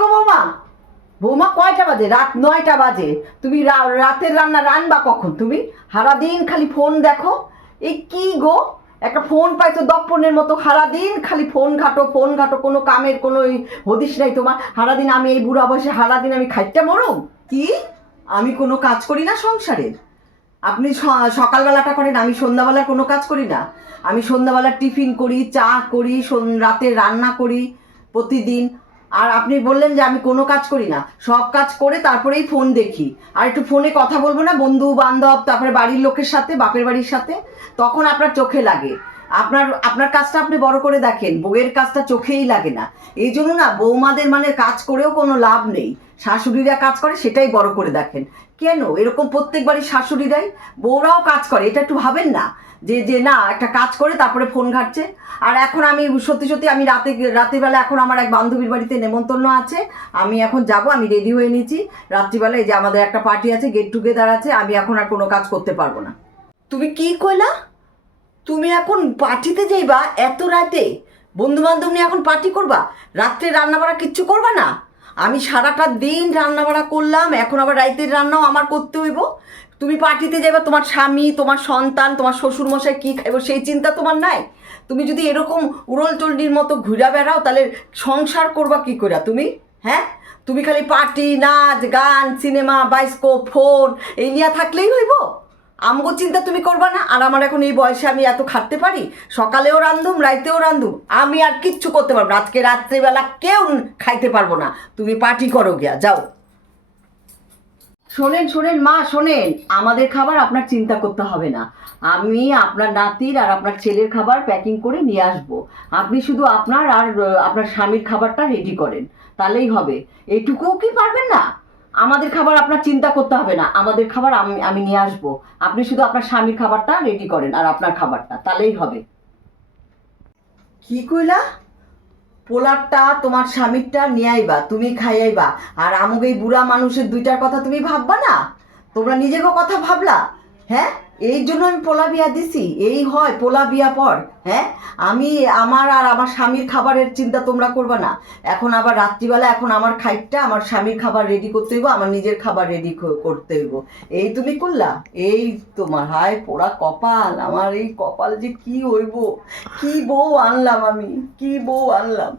গো বৌমা, বৌমা কয়টা বাজে? রাত 9টা বাজে। তুমি রাতের রান্না রান্না কখন? তুমি সারাদিন খালি ফোন দেখো। এই কি গো, একটা ফোন পাইছো দপ্পনের মতো, সারাদিন খালি ফোন ঘাটো ফোন ঘাটো, কোনো কামের কোনো হদিস নাই তোমার। সারাদিন আমি এই বুড়া বয়সে সারাদিন আমি খাইতে মরম? কি আমি কোনো কাজ করি না সংসারের? আপনি সকালবেলাটা করেন, আমি সন্ধ্যাবেলা কোনো কাজ করি না? আমি সন্ধ্যাবেলা টিফিন করি, চা করি, রাতে রান্না করি প্রতিদিন। আর আপনি বললেন যে আমি কোনো কাজ করি না? সব কাজ করে তারপরেই ফোন দেখি। আর একটু ফোনে কথা বলবো না বন্ধু বান্ধব, তারপরে বাড়ির লোকের সাথে, বাপের বাড়ির সাথে, তখন আপনার চোখে লাগে। আপনার আপনার কাজটা আপনি বড় করে দেখেন, বউয়ের কাজটা চোখেই লাগে না। এই জন্য না বৌমাদের মানে কাজ করেও কোনো লাভ নেই। শাশুড়িরা কাজ করে সেটাই বড় করে দেখেন। কেন এরকম প্রত্যেকবারই শাশুড়িরাই? বউরাও কাজ করে, এটা একটু ভাবেন না? যে যে না একটা কাজ করে তারপরে ফোন ঘাটছে। আর এখন আমি সত্যি সত্যি আমি রাত্রিবেলা এখন আমার এক বান্ধবীর বাড়িতে নেমন্তন্ন আছে, আমি এখন যাব, আমি রেডি হয়ে নিয়েছি। রাত্রিবেলা এই যে আমাদের একটা পার্টি আছে, গেট টুগেদার আছে, আমি এখন আর কোনো কাজ করতে পারবো না। তুমি কি কইলা? তুমি এখন পার্টিতে যাইবা এত রাতে? বন্ধু বান্ধব নিয়ে এখন পার্টি করবা? রাত্রে রান্না বাড়া কিচ্ছু করবা না? আমি সারাটা দিন রান্না বাড়া করলাম, এখন আবার রাতের রান্নাও আমার করতে হইব? তুমি পার্টিতে যাইবা, তোমার স্বামী, তোমার সন্তান, তোমার শ্বশুর মশাই কী খাইব সেই চিন্তা তোমার নাই? তুমি যদি এরকম উড়ল চল্লির মতো ঘুরা বেড়াও তাহলে সংসার করবা কি করে তুমি? হ্যাঁ, তুমি খালি পার্টি, নাচ গান, সিনেমা, বায়োস্কোপ, ফোন এই নিয়ে থাকলেই হইব? আমগো চিন্তা তুমি করবা না? আর আমার এখন এই বয়সে আমি এত খাটতে পারি? সকালেও রান্ধুম, রাইতেও রান্ধুম, আমি আর কিচ্ছু করতে পারবো না। আজকে রাত্রেবেলা কেউ খাইতে পারবো না। তুমি পার্টি করো গিয়া, যাও। শোনেন শোনেন মা, শোনেন, আমাদের খাবার আপনার চিন্তা করতে হবে না। আমি আপনার নাতির আর আপনার ছেলের খাবার প্যাকিং করে নিয়ে আসবো। আপনি শুধু আপনার আর আপনার স্বামীর খাবারটা রেডি করেন, তাহলেই হবে। এইটুকুও কি পারবেন না? আমাদের খাবার আপনার চিন্তা করতে হবে না, আমাদের খাবার আমি আমি নিয়ে আসবো। আপনি শুধু আপনার স্বামীর খাবারটা রেডি করেন আর আপনার খাবারটা, তাহলেই হবে। কি কইলা? পোলারটা তোমার স্বামীরটা নিয়ে আইবা, তুমি খাইয়াইবা। আর আমুক এই বুড়া মানুষের দুইটার কথা তুমি ভাববা না? তোমরা নিজেকে কথা ভাবলা? হ্যাঁ, এই জন্য আমি পোলা বিয়া দিছি। এই হয় পোলা বিয়া পর। হ্যাঁ, আমি আমার আর আমার স্বামীর খাবারের চিন্তা তোমরা করবা না। এখন আবার রাত্রিবেলা এখন আমার খাইটটা, আমার স্বামীর খাবার রেডি করতে হইব, আমার নিজের খাবার রেডি করতে হইব। এই তুমি করলা? এই তোমার হায় পোড়া কপাল, আমার এই কপাল যে কি হইব! কি বউ আনলাম আমি, কি বউ আনলাম!